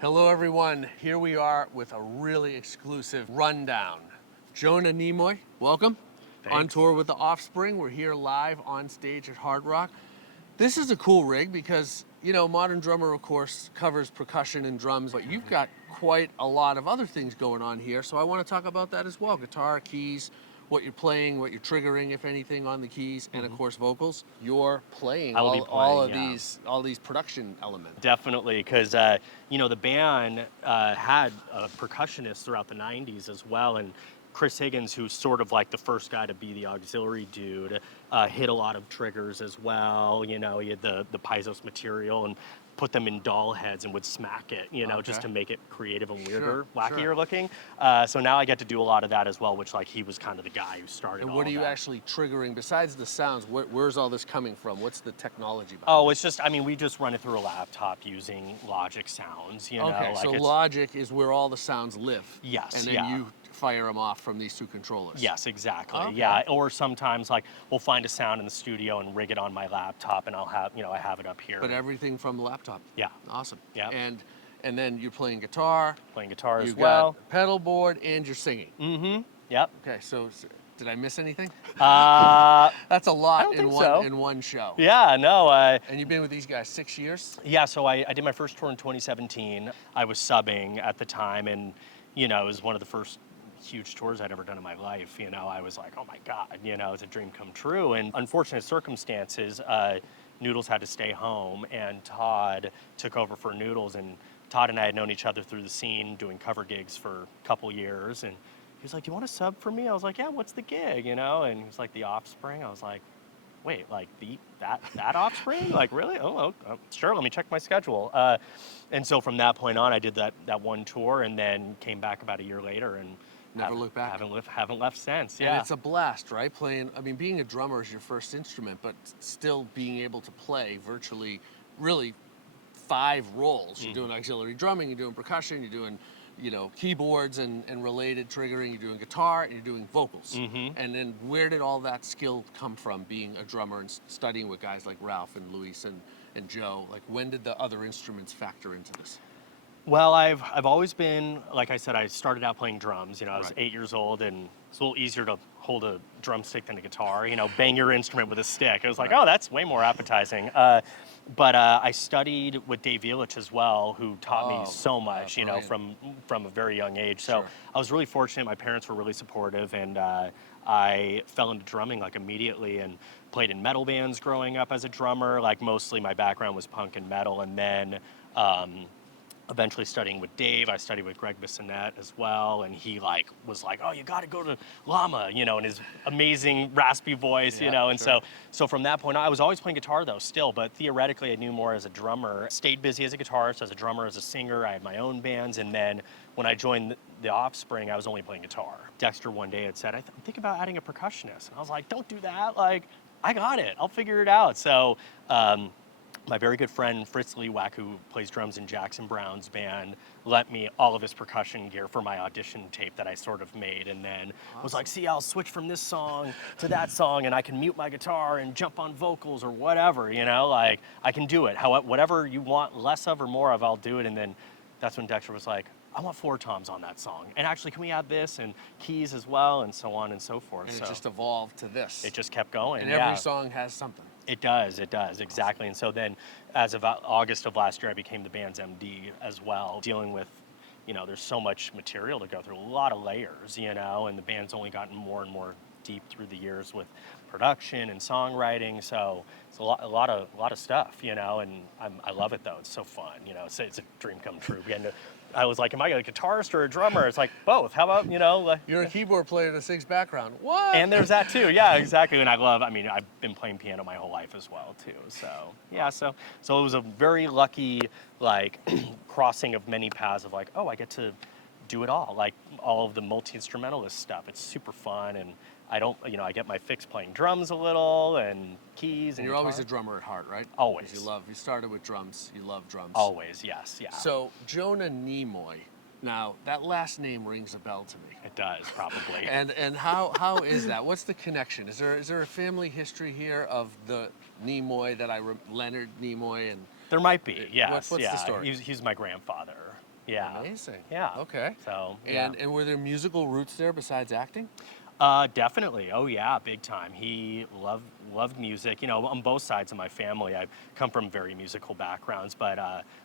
Hello everyone, here we are with a really exclusive rundown. Jonah Nimoy, welcome. Thanks. On tour with the Offspring. We're here live on stage at Hard Rock. This is a cool rig because, you know, Modern Drummer, of course, covers percussion and drums, but you've got quite a lot of other things going on here, so I want to talk about that as well. Guitar, keys, what you're playing, what you're triggering, if anything, on the keys, and of course vocals. You're playing I will be all of playing, all these production elements. Definitely, because you know, the band had a percussionist throughout the '90s as well, and Chris Higgins, who's sort of like the first guy to be the auxiliary dude, hit a lot of triggers as well. You know, he had the piezo material and put them in doll heads and would smack it, you know, just Okay. to make it creative and weirder, Sure, wackier sure. looking. So now I get to do a lot of that as well, which like he was kind of the guy who started And all what are of you that. actually triggering besides the sounds? Where's all this coming from? What's the technology behind Oh, it's just, I mean, we just run it through a laptop using Logic sounds, you it? know, Okay, like so it's, Logic is where all the sounds live. Yes, And then yeah. you fire them off from these two controllers. Yes, exactly. Okay. Yeah, or sometimes like we'll find a sound in the studio and rig it on my laptop, and I'll have, you know, I have it up here. But everything from the laptop. Yeah, Awesome. Yeah. And then you're playing guitar. playing guitar as You've well. got pedal board and you're singing. Yep. Okay, so did I miss anything? Uh, That's a lot don't in think one so. in one show. yeah, no, And you've been with these guys 6 years? yeah, so I did my first tour in 2017. I was subbing at the time, and, you know, it was one of the first huge tours I'd ever done in my life. You know, I was like, oh my God, you know, it's a dream come true. And unfortunate circumstances, Noodles had to stay home, and Todd took over for Noodles. And Todd and I had known each other through the scene doing cover gigs for a couple years. And he was like, you want to sub for me? I was like, yeah, what's the gig, you know? And he was like, the Offspring. I was like, wait, like that Offspring? Like, really? Sure, let me check my schedule. And so from that point on, I did that one tour, and then came back about a year later, and Never looked back. Haven't left since. And Yeah. it's a blast, right? Playing, I mean, being a drummer is your first instrument, but still being able to play virtually, really 5 roles. You're doing auxiliary drumming, you're doing percussion, you're doing, you know, keyboards and related triggering, you're doing guitar, and you're doing vocals. And then where did all that skill come from, being a drummer and studying with guys like Ralph and Luis and Joe? Like, when did the other instruments factor into this? Well, I've always been, like I said, I started out playing drums. You know, I was Right. 8 years old, and it's a little easier to hold a drumstick than a guitar. You know, bang your instrument with a stick. It was like, Right. oh, that's way more appetizing. But I studied with Dave Village as well, who taught me so much. You know, brilliant. from a very young age. So Sure. I was really fortunate. My parents were really supportive, and I fell into drumming like immediately, and played in metal bands growing up as a drummer. Like, mostly my background was punk and metal, and then. Eventually studying with Dave, I studied with Greg Bissonette as well, and he was like, oh, you got to go to Llama, you know, in his amazing raspy voice, you Yeah, know, and sure. so from that point on, I was always playing guitar though, still, but theoretically I knew more as a drummer. Stayed busy as a guitarist, as a drummer, as a singer. I had my own bands, and then when I joined the Offspring, I was only playing guitar. Dexter one day had said, I'm thinking about adding a percussionist, and I was like, don't do that, like, I got it, I'll figure it out. So. My very good friend Fritz Lewack, who plays drums in Jackson Brown's band, lent me all of his percussion gear for my audition tape that I sort of made, and then was like, see, I'll switch from this song to that song, and I can mute my guitar and jump on vocals or whatever, you know, like, I can do it. However, whatever you want less of or more of, I'll do it. And then that's when Dexter was like, I want 4 toms on that song, and actually, can we add this and keys as well, and so on and so forth. And so it just evolved to this. it just kept going. And yeah. every song has something. It does, exactly. And so then, as of August of last year, I became the band's MD as well, dealing with, you know, there's so much material to go through, a lot of layers, you know, and the band's only gotten more and more deep through the years with production and songwriting. So it's a lot of stuff, you know, and I love it though. It's so fun, you know. It's a dream come true. I was like, am I a guitarist or a drummer? It's like both. How about, you know? Like, You're a keyboard player that sings background. What? and there's that too. Yeah, exactly. And I've been playing piano my whole life as well too. So yeah, so it was a very lucky, like, crossing of many paths of like, oh, I get to do it all, like all of the multi-instrumentalist stuff. It's super fun, and I get my fix playing drums a little, and keys, and you're guitar. always a drummer at heart, right? Always. 'Cause you started with drums, you love drums. Always, yes, yeah. So, Jonah Nimoy, now, that last name rings a bell to me. It does, probably. And how is that? What's the connection? Is there a family history here of the Nimoy Leonard Nimoy, and There might be, yes. What's yeah. the story? He's my grandfather. Yeah. Amazing. Yeah. Okay. So, yeah. And were there musical roots there besides acting? Definitely. Oh yeah, big time. He loved music. You know, on both sides of my family, I come from very musical backgrounds. But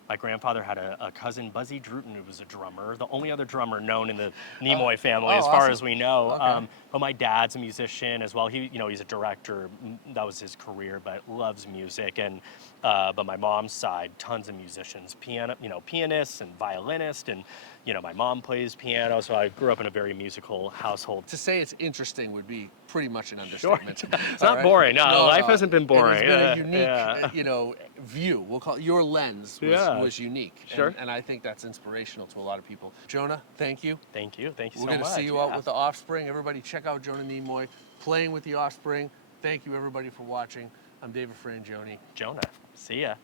my grandfather had a cousin, Buzzy Druten, who was a drummer, the only other drummer known in the Nimoy family, as far awesome. as we know. Okay. But my dad's a musician as well. He's a director. That was his career, but loves music. And but my mom's side, tons of musicians, pianists and violinists, and my mom plays piano. So I grew up in a very musical household. To say it's interesting would be pretty much an Sure. understatement. It's not boring. No, life hasn't been boring. It has been a unique, Yeah. view. We'll call it, your lens was unique. Sure. And I think that's inspirational to a lot of people. Jonah, thank you. Thank you. Thank you We're so much. going to see you out with the Offspring. Everybody check out Jonah Nimoy playing with the Offspring. Thank you everybody for watching. I'm David Frangioni. Jonah. See ya.